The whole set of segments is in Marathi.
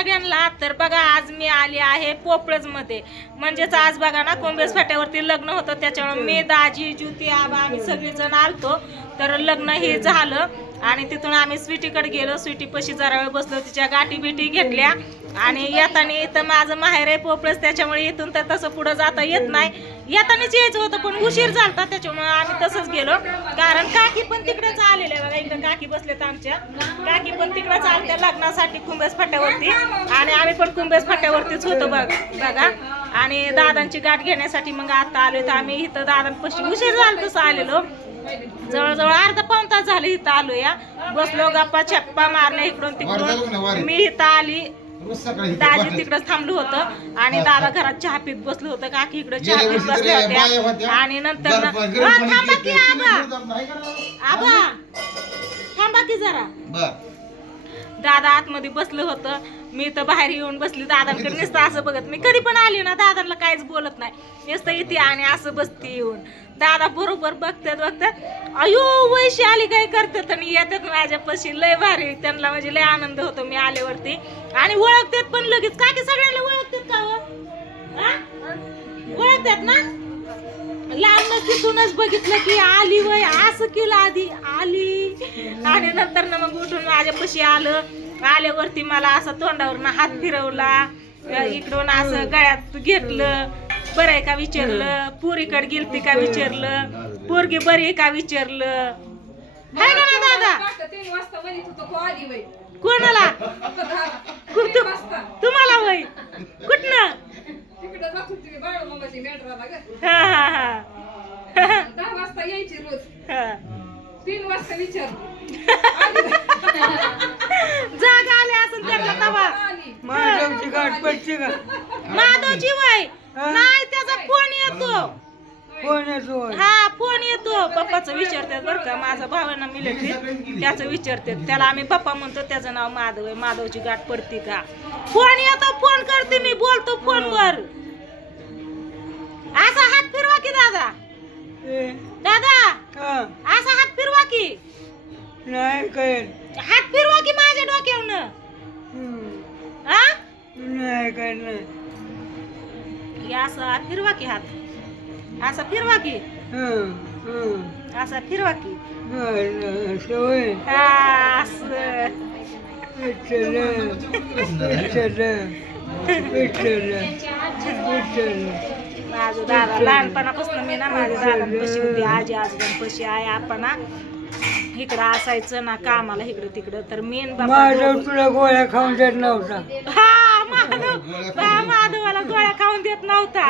सगळ्यांना. तर बघा आज मी आली आहे पोपळज मध्ये, म्हणजेच आज बघा ना कुंभेस फाट्यावरती लग्न होतं, त्याच्यामुळे मी दाजी ज्योती आबा आम्ही सगळेजण आलतो. तर लग्न हे झालं आणि तिथून आम्ही स्वीटीकडे गेलो. स्वीटी पशी जरा वेळ बसलो, तिच्या गाठी बिटी घेतल्या आणि येताना इथं माझं माहेर आहे पोपळज, त्याच्यामुळे इथून तर तसं पुढं जाता येत नाही. येतानाच यायचं होतं पण उशीर झालता, त्याच्यामुळे आम्ही तसंच गेलो. कारण काकी पण तिकडेच आलेले बघा, इकडे काकी बसलेत आमच्या. काकी पण तिकडेच आलत्या लग्नासाठी कुंभेस फाट्यावरती आणि आम्ही पण कुंभेस फाट्यावरतीच होतो बघा. आणि दादांची गाठ घेण्यासाठी मग आता आलो. तर आम्ही इथं दादांपाशी उशीर झाला तसं आलेलो, जवळजवळ अर्धा पाऊण तास झालं इथं आलो. या बसलो गप्पा छप्पा मारल्या इकडून तिकडून. मी इथं आली, दाजी तिकडच थांबलो होतं आणि दादा घरात चहा पीत बसलो होतं. काकी इकडे चहा पीत बसल्या होत्या आणि नंतर थांबा की आबा थांबा की जरा. दादा आतमध्ये बसलं होतं, मी तर बाहेर येऊन बसली. दादांकडे नुसतं असं बघत, मी कधी पण आली ना दादांना काहीच बोलत नाही, नुसतं इथे आणि असं बसते येऊन. दादा बरोबर बघतात, अयो वैशी आली काय करतात आणि येतात माझ्यापाशी. लय भारी, त्यांना म्हणजे लय आनंद होतो मी आल्यावरती. आणि ओळखतात पण लगेच. का की सगळ्यांना ओळखतात का हो? ओळखतात ना, लांब तिथूनच बघितलं की आली वय असं केलं, आधी आली आणि नंतर ना मग उठून माझ्यापाशी आलं. आल्यावरती मला असं तोंडावरनं हात फिरवला, इकडून असं गळ्यात घेतलं, बरं आहे का विचारलं, पोरीकडे गेलती का विचारलं, पोरगी बरी आहे का विचारलं. हाय का ना दादा? 3 वाजता म्हणत होतो को आली वय. कोणाला? तुम्हाला वय कुठनं? तिकडे जात होती बाळ मामाची मेंढराला ग. हा हा हा 10 वाजता यायची रोज. हा 3 वाजता विचारलं जागा आले असेल त्यांना तवा. माधवची गाठ पडते का? माधवची वय नाही, त्याचा फोन येतो. कोण येतो? हा फोन येतो, पप्पाचं विचारतात बरं का. माझा भावांना मिलिटरी, त्याचं विचारतात. त्याला आम्ही पप्पा म्हणतो, त्याचं नाव माधव आहे. माधवची गाठ पडते का? फोन येतो, फोन करते मी, बोलतो फोनवर. असा हात फिरवा की दादा. दादा असा हात फिरवा की. नाही काय हात फिरवा की माझ्या डोक्यावरनं. हा नाही काय नाही. असा फिरवा की हात, असा फिरवा की, असा फिरवा की. सवय हा असं. माझं दादा लहानपणापासून मी ना माझ्या दादांपाशी होती, आजी आजोबांपाशी आहे. आपण इकडं असायचं ना कामाला इकडं तिकडं. तर मेन माधव तुला गोळ्या खाऊन देत नव्हता. हा माधवाला गोळ्या खाऊन देत नव्हता.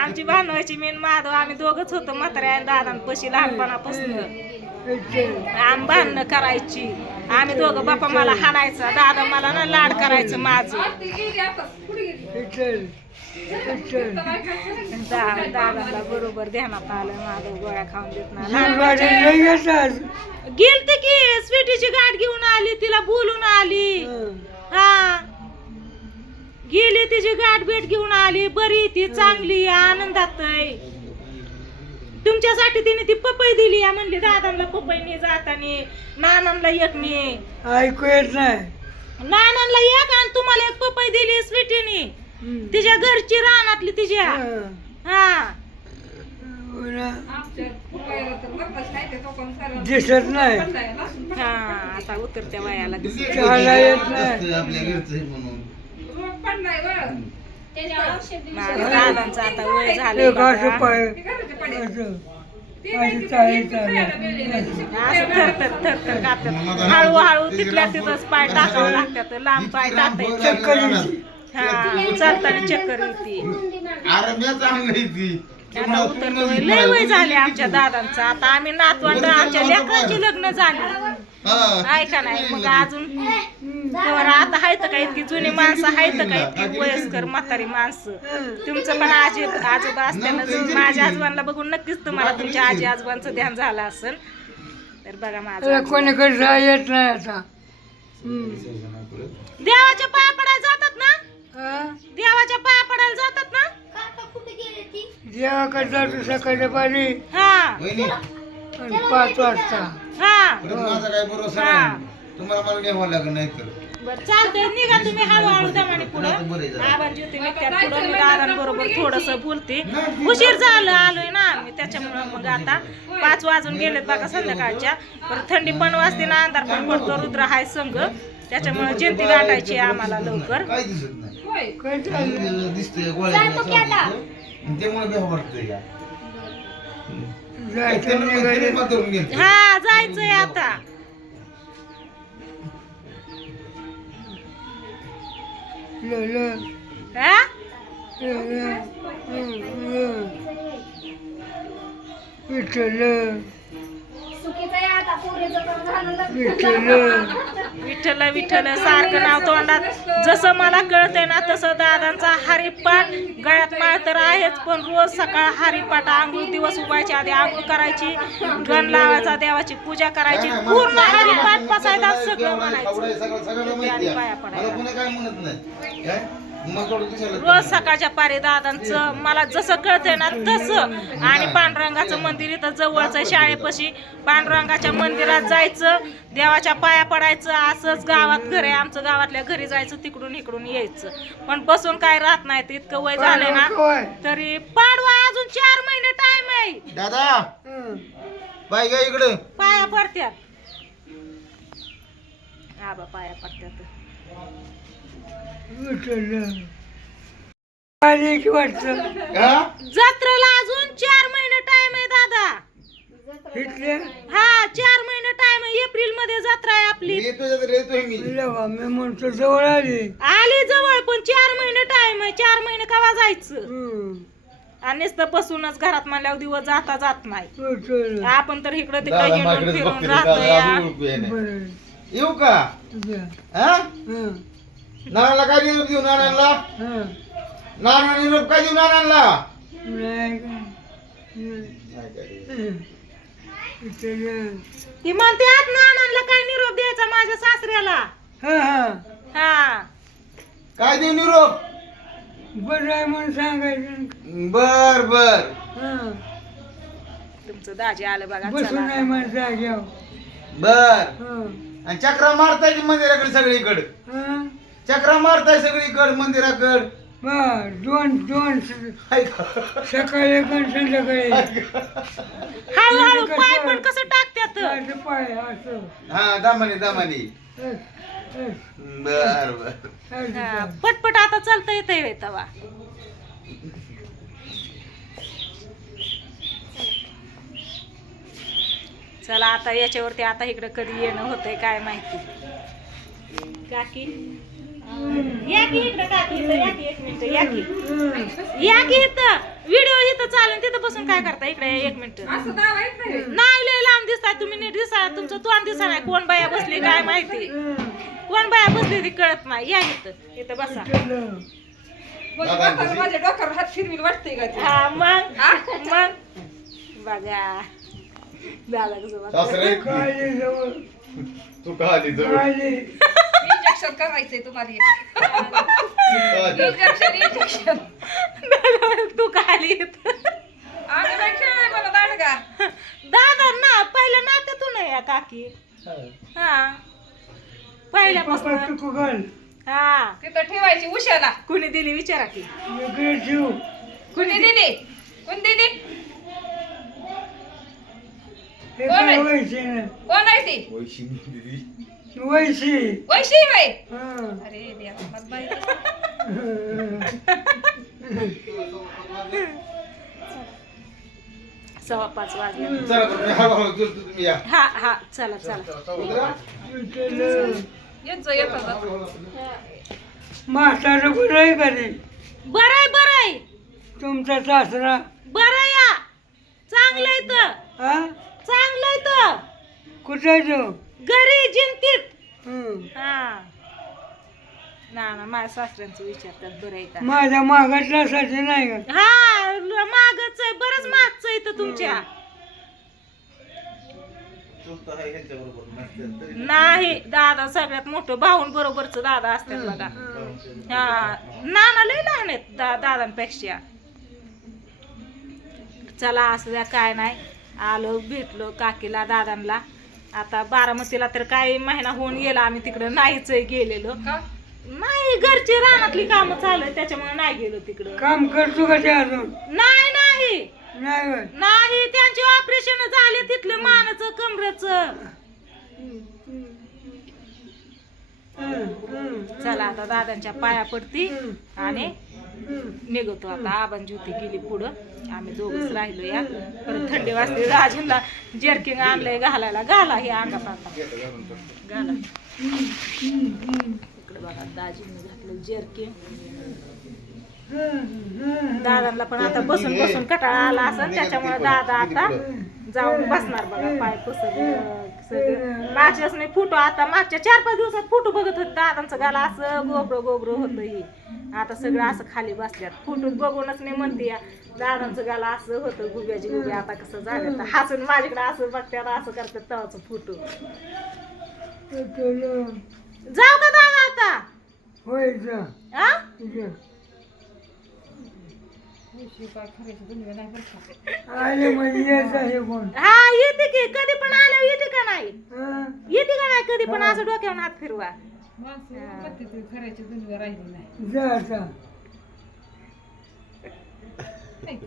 आमची भांडवायची मेन माधव. आम्ही दोघच होतो म्हाताऱ्या दादांपाशी लहानपणापासून. आम्ही भांडणं करायची आम्ही दोघं. बापा मला हाणायचा, दादा मला ना लाड करायचं माझं. दादाला बरोबर ध्यानात आलं माधव गोळ्या खाऊन देत नाही. गेलते की स्वीटीची गाठ घेऊन आली, तिला बोलून आली. हा गेली, तिची गाठ भेट घेऊन आली. बरी ती चांगली आनंदात आहे. तुमच्यासाठी तिने ती पपई दिली म्हणली दादांना पपईने जातानी, नानांना एक मी ऐकू येत नाही. नानांना एक आणि तुम्हाला एक पपई दिली स्वीटीने, तिच्या घरची रानातली तिच्या. हा दिसत नाही. हा आता उतरत्या वयाला चहाला येत नाही. दादांचं आता वय झालं. एक असं पाय थरथर कापतात, हळूहळू तिथल्या तिथंच पाय टाकावं लागतात. लांब पाय टाकायचं. हा चालताना चक्कर येते. आता उतरतोय. लय वय झाले आमच्या दादांचं. आता आम्ही नातवंड, आमच्या लेकरांची लग्न झाली ऐका नाही. मग अजून आता आहेत का इतकी जुनी माणसं, आहेत का इतकी वयस्कर म्हातारी माणसं. तुमचं पण आजी आजोबा असताना माझ्या आजोबांना बघून नक्कीच तुम्हाला तुमच्या आजी आजोबांचं ध्यान झालं असेल. तर बघा माझं कोणीकडे येत नाही आता. देवाच्या पाया पडायला जातात ना, देवाच्या पाया पडायला जातात ना. देवाकडे जातो सकाळच्या पाणी हा 5 वाजता. हा माझा काय भरोसा हा नाही. तुम्हाला मला घ्यावं लागेल नाही तर बरं चालतंय निघा तुम्ही हळूहळू दमाने पुढं आबान ज्योती निघत्यात पुढं मी दादांबरोबर थोडस बोलते उशीर झालं आलोय ना आम्ही त्याच्यामुळं मग आता 5 वाजून गेलेत बघा संध्याकाळच्या परत थंडी पण वाजते ना अंधार पण पडतो रुद्र हाय संघ त्याच्यामुळे जयंती गाठायची आहे आम्हाला लवकर काय दिसत नाही होय काय चाललं दिसतंय गोळ्या त्यामुळे भ्याव वाटतंय या जायचं निघाले मातरून गेलं हा जायचंय आता हा? विठ्ठल विठ्ठल विठ्ठल सारखं नाव तोंडात जसं मला कळतंय ना तसं दादांचा हरिपाठ गळ्यात माळ तर आहेच पण रोज सकाळ हरिपाठ आंघोळ दिवस उभायच्या आधी आंघोळ करायची गण लावायचा देवाची पूजा करायची पूर्ण हरिपाठ बसायचा सगळं म्हणायचं आधी पाया पडायला काय म्हणत नाही काय मग थोडं दिसायला रोज सकाळच्या पारी दादांचं मला जसं कळतंय ना तसं आणि पांडुरंगाचं मंदिर इथं जवळच आहे शाळेपाशी पांडुरंगाच्या मंदिरात जायचं देवाच्या पाया पडायचं असंच गावात घर आहे आमचं गावातल्या घरी जायचं तिकडून इकडून यायचं पण बसून काय राहत नाही ते इतकं वय झालंय ना तरी पाडवा अजून 4 महिने टाइम आहे दादा बाय गा इकडं पाया पडत्यात आबा पाया पडत्यात विठ्ठल आली की वाटतं हा जत्रेला अजून 4 महिने टाइम आहे दादा इथले हा 4 महिने टाइम आहे एप्रिल मध्ये जत्रा आहे आपली येतोय मी लवा मी म्हणतो जवळ आली आली जवळ पण 4 महिने टाइम आहे 4 महिने कवा जायचं हं. आणि नुसतं बसूनच घरात म्हणल्यावर दिवस जात नाही विठ्ठल आपण तर इकडे तिकडे हिंडून फिरून राहतो या बरं येऊ का द्या. हा हं. नानाला काय निरोप देऊ नानाला हं. नाना निरोप काय देऊ नानाला नाही का? हं. विठ्ठल ती म्हणते आत नानांना काय निरोप द्यायचा माझ्या सासऱ्याला हा हा हा काय देऊ निरोप बरं आहे म्हणून सांगायचं बर बर हं. तुमचं दाजी आलं बघा बसून चला. नाही मला जाग्यावर बर हं. आणि चक्रा मारताय की मंदिराकडे सगळीकडे हं. चक्रा मारताय सगळीकडे मंदिराकडे बर दोन हाय का? सकाळी एक आणि संध्याकाळी एक. हळूहळू पाय पण कसं टाकत्यात असं पाय असं हा दामानी दामानी हं. हं. बर बर असं हा, पाय. पटपट आता चालता येतंय तवा चला आता याच्यावरती आता इकडे कधी येणं होतंय काय माहिती काकी या की इकडं काकी इथं या की 1 मिनिट या की हं. या की इथं व्हिडिओ इथं चालेल तिथं बसून काय करता इकडे 1 मिनिट असं दावा येत नाही नाही लय लांब दिसताय तुम्ही नीट दिसा तुमचं तोंड दिसा नाही कोण बाया बसली काय माहिती हं. कोण बाया बसली ती कळत नाही या इथं बसा विठ्ठल. म्हणजे म्हातारं माझ्या डोक्यावर हात फिरवील वाटतंय का ते? हा मग बघा दादा कसं बघा. सासरे काळजी जवळ तू का आली जवळ काळजी इंजेक्शन करायचंय तुम्हाला इंजेक्शन दादा तू का आली इथं? आम्ही काय खेळाय मला दांडगा दादा ना पहिल्या नात्यातून आहे या काकी हा पहिल्यापासून पप्पा तू घाल हा तिथं ठेवायची उशाला कुणी दिली विचारा की वेगळे ठेव कुणी दिली कोण दिली हे कोण काय आहे? व्हायचे ना कोण आहे ती वैशी दिदी व्हायची वैशी बाई हं. अरे देवा मला बाई सव्वा 5 वाजले चला बरं, मी हळूहळू गेलतो, तुम्ही या हा चला विठ्ठल. येत येतात म्हातारं बरं आहे का रे बरंय तुमचा सासरा बरं या चांगलंय तर हा चांगलंय तर कुठे आहे तो घरी जिंतीत हं. हा ना माझ्या सासऱ्यांचं विचारतात बरं आहे का माझ्या मागातला साठी नाही का हा मागच आहे बरंच मागच आहे इथं तुमच्या चुलता आहे ह्यांच्याबरोबर नसतं तरी नाही दादा सगळ्यात मोठं भाऊन बरोबरच दादा असतात बघा हा नाना लय लहान आहेत दादांपेक्षा चला असं द्या काय नाही आलो भेटलो काकीला दादांना आता बारामतीला तर काही महिना होऊन गेला आम्ही तिकडं नाहीच गेलेलो. का नाही, घरची रानातली कामं चालू आहेत त्याच्यामुळे नाही गेलो तिकडं. काम करतो का ते अजून नाही नाही नाही होय. नाही, त्यांचे ऑपरेशन झाले तिथले मानाचं कमरेचं. चला आता दादांच्या पाया पडती आणि निघतो आता. आबान ज्योती गेली पुढं, आम्ही दोघच राहिलो या. परत थंडी वाजते. राजूला जर्किंग आणलंय घालायला, घाला हे अंगात आता घाला. इकडे बघा दाजीने घातलं जर्किंग. दादांना पण आता बसून बसून कटाळा आला असं, त्याच्यामुळे दादा आता जाऊन बसणार बघा. पाय सगळं मागच्याच नाही फोटो, आता मागच्या 4-5 दिवसात फोटो बघत होते दादांचं गाला असं गोबरं होतं हे. आता सगळं असं खाली बसल्यात. फोटो बघूनच नाही म्हणते या दादांचं गाला असं होतं गुब्याची गुबी. आता कसं झालं तर हसून माझ्याकडे असं बघतात, असं करतात तेव्हाचं फोटो. जाऊ का दादा आता? होय जा. आ? काय खरेच दुनिया नाही बरं का. आले म्हणजे येत आहे कोण हा येते की, कधी पण आल्यावर येते का नाही? हा? येते का नाही कधी पण असं डोक्यावर हात फिरवा. माणसं म्हणते ते खऱ्याची दुनिया राहिली नाही. जा जा. नाही का?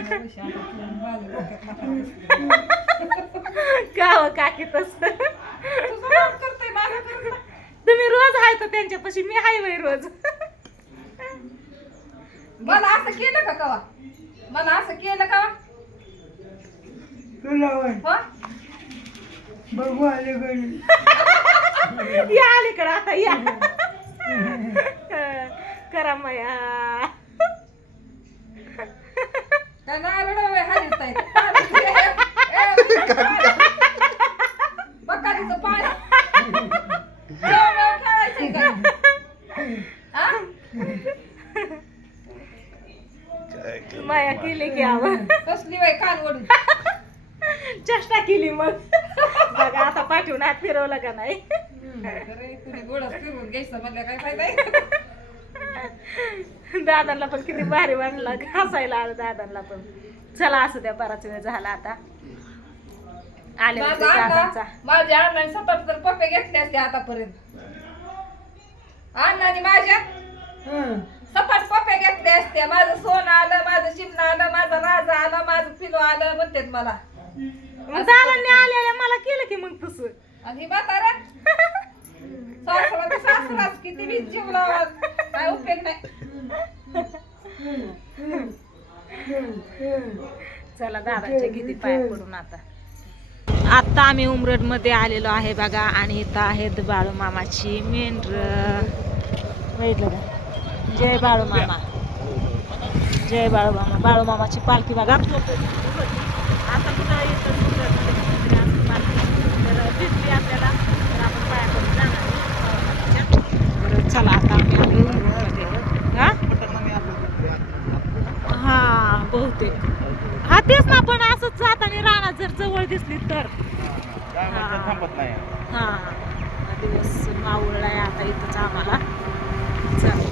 पैसे आता तू माझ्या डोक्यात नका बसू. का हो काकी तसं? तुझं काम करतोय, माझं करत नाही. तुम्ही रोज आहे तर त्यांच्यापाशी, मी हाय वय रोज. मला असं केलं का कवा? मला असं केलं का? तुला होय. हो? बघू आले घरी. या अलीकडं आता या. करा माया. काय नारळ हालीत आहे. बकालीचं पाणी खेळायचंय का? हा? माया केली की आवाज. कसली बाई कान ओढून चेष्टा केली मग. बघा आता पाठवून हात फिरवला का नाही. अरे कुणी गोडच फिरवून घ्यायचं म्हणलं काय फायदा आहे? दादांना पण किती भारी वाटलं, हसायला आलं दादांना पण. चला असू द्या, बराच वेळ झाला आता. आले होते दादांचा. माझ्या अण्णाने 77 पप्पे घेतले असते आतापर्यंत. अण्णाने माझ्या 7 पप्पे घेतले असते. माझं सोनं आलं, माझं चिमणं आलं, माझं राजा आलं, माझं पिलो आलं म्हणतात मला. मग दादांनी आलेल्या मला केलं की मग तसं. आणि ही म्हातारा सासरा तर सासराच, किती बी जीव लावा काय उपयोग नाही. चला दादांच्या किती पाय पडून आता. आता आम्ही उमरड मध्ये आलेलो आहे बघा, आणि इथं आहेत बाळूमामाची मेंढर. बघितलं का? जय बाळूमामा, जय बाळूमामा. बाळूमामाची पालखी बघा. आता कुठं इथं उमरडमध्ये तर दिसली आपल्याला, तर आपण पाया पडून जाणार आहे. बरं चला आता आम्ही आलो उमरडमध्ये. हा हा बहुतेक हा तेच ना. पण असंच जाताना रानात जर जवळ दिसली तर. हा दिवस मावळलाय आता इथंच आम्हाला. चला